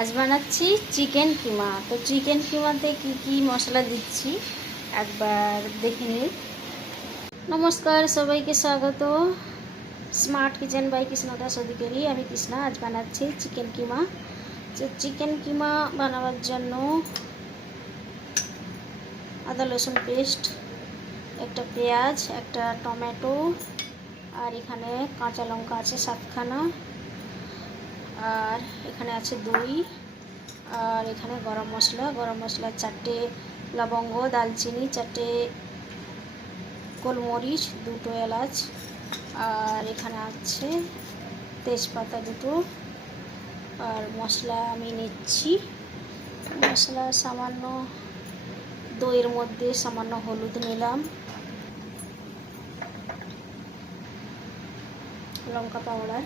আজ বানাচ্ছি চিকেন কিমা। তো চিকেন কিমাতে কি কি মশলা দিচ্ছি একবার দেখে নিই। নমস্কার, সবাইকে স্বাগত smart kitchen by Krishna Das Adhikari. আমি কৃষ্ণা। আজ বানাচ্ছি চিকেন কিমা। তো চিকেন কিমা বানাবার জন্য আদা রসুন পেস্ট, একটা পেঁয়াজ, একটা টমেটো, আর এখানে কাঁচা লঙ্কা আছে 7খানা, আর এখানে আছে দই, আর এখানে গরম মশলা 4টে, লবঙ্গ, দালচিনি 4টে, গোলমরিচ 2টো এলাচ, আর এখানে আছে তেজপাতা 2টো। আর মশলা আমি নিচ্ছি, মশলা সামান্য দইয়ের মধ্যে সামান্য হলুদ নিলাম, লঙ্কা পাউডার,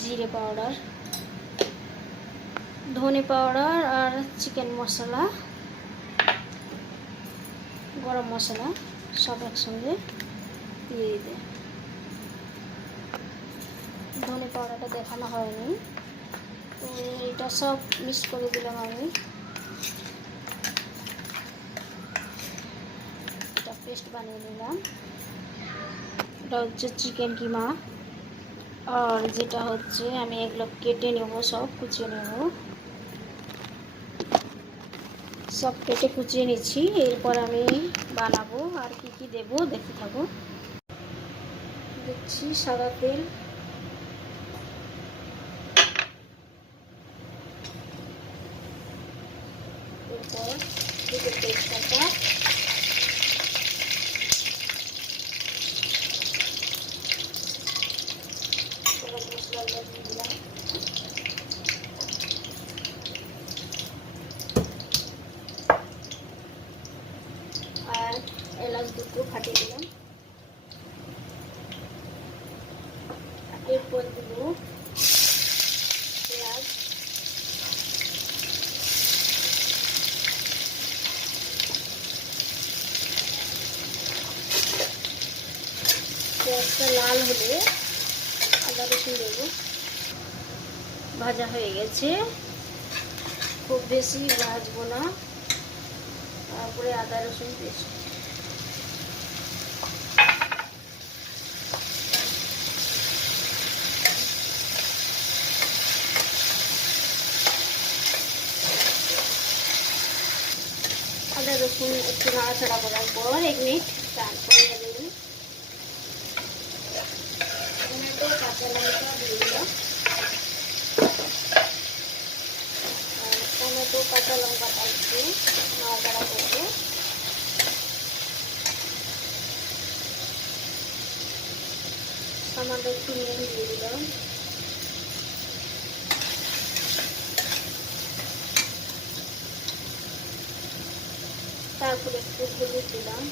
জিরে পাউডার, ধনে পাউডার, আর চিকেন মশলা, গরম মশলা সব একসঙ্গে দিয়ে দিতে। ধনে পাউডারটা দেখানো হয়নি, তো এটা সব মিক্স করে দিলাম। আমি এটা পেস্ট বানিয়ে নিলাম। এটা হচ্ছে চিকেন কিমা, আর যেটা হচ্ছে আমি এগুলো কেটে নেব, সব কুচিয়ে নেব। সব কেটে কুচিয়ে নিচ্ছি, এরপর আমি বানাবো। আর কি কি দেবো দেখতে থাকো। দিচ্ছি সাদা তেল, এরপর দুটো তেজপাতা, গরম মশলা দিয়ে দিলাম, আর এলাচ 2টো ফাটিয়ে দিলাম। এরপর দেব পেঁয়াজ, পেঁয়াজটা লাল হলে আদা রসুন দেব। ভাজা হয়ে গেছে, খুব বেশি ভাজবো না। তারপরে আদা রসুন পেস্ট, আদা রসুন একটু নাড়াচাড়া করার পর 1 মিনিট, তারপরে আমি টমেটো, কাঁচা লঙ্কা দিয়ে দিলাম। টমেটো কাঁচা লঙ্কাটা একটু নাড়াচাড়া করবো। সামান্য একটু নুন দিয়ে দিলাম, তারপরে একটু হলুদ দিলাম,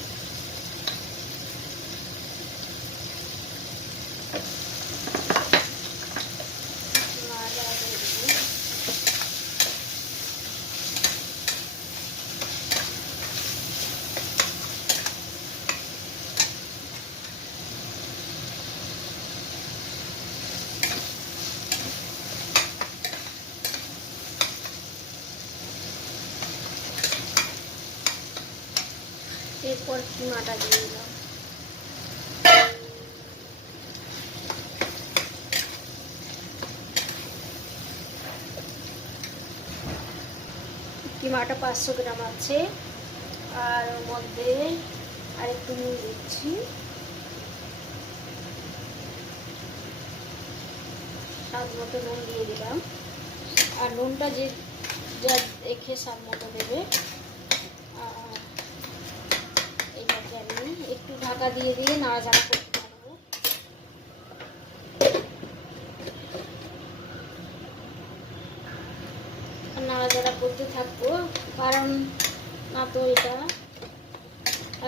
নাড়াচাড়া করে দেবো। এরপর কিমাটা দিয়ে দিলাম। কিমাটা 500 গ্রাম আছে, আর ওর মধ্যে আরেকটু নুন দিচ্ছি, স্বাদ মতো নুন দিয়ে দিলাম। আর নুনটা যে যা দেখে স্বাদ মতো দেবে। এইটাকে আমি একটু ঢাকা দিয়ে দিয়ে নাড়াচাড়া করতে থাকবো। নাড়াচাড়া করতে থাকবো, কারণ না তো এটা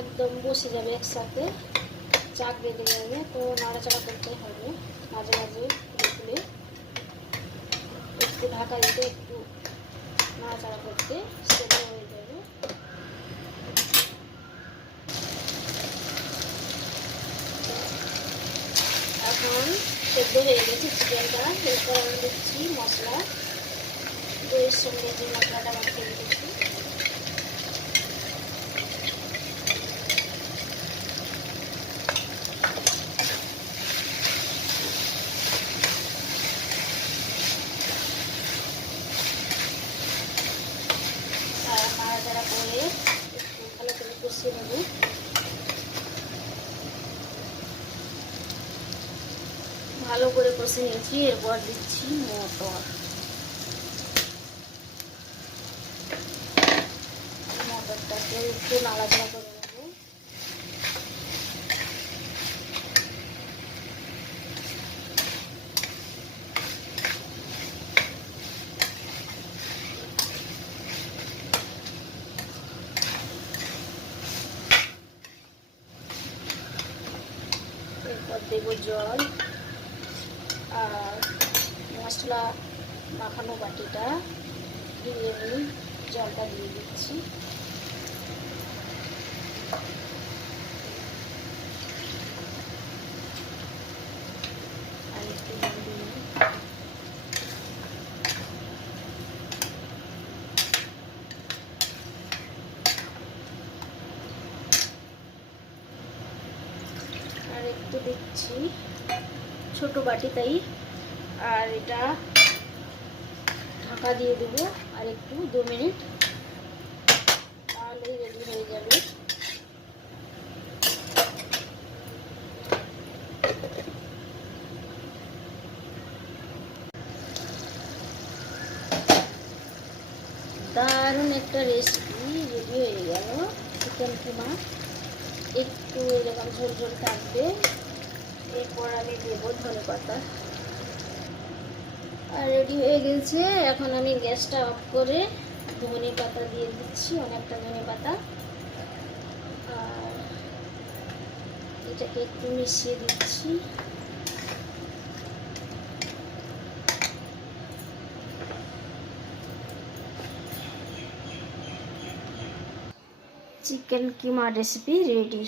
একদম বসে যাবে একসাথে, চাক বেঁধে যাবে। তো নাড়াচাড়া করতে হবে মাঝে মাঝে, খুলে একটু ঢাকা দিতে, একটু নাড়াচাড়া করতে সেটা হয়ে যাবে। এখন সেদ্ধ হয়ে গেছে চিকেনটা। এরপর আমি দিচ্ছি মশলা, দইয়ের সঙ্গে যে মশলাটা মাখিয়ে রেখেছি। নাড়াচাড়া করে একটু ভালো করে কষিয়ে নেব। ভালো করে কষে নিয়েছি। এরপর দিচ্ছি মটর। মটরটাকে একটু নাড়াচাড়া করে নেব। এরপর দেব জল আর মশলা মাখানো বাটিটা দিয়ে আমি জলটা দিয়ে দিচ্ছি। আর একটু জল দিয়ে আর একটু দিচ্ছি ছোট বাটি তাই। আর এটা ঢাকা দিয়ে দেবো আর একটু 2 মিনিট, তাহলেই রেডি হয়ে যাবে। দারুণ একটা রেসিপি রেডি হয়ে গেল। চিকেন কিমা একটু এরকম ঝোল ঝোল থাকবে। এরপর আমি দেবো ধনেপাতা। আর রেডি হয়ে গেছে। এখন আমি গ্যাসটা অফ করে ধনেপাতা দিয়ে দিচ্ছি, অনেকটা ধনেপাতা। আর এটাকে একটু মিশিয়ে দিচ্ছি। চিকেন কিমা রেসিপি রেডি।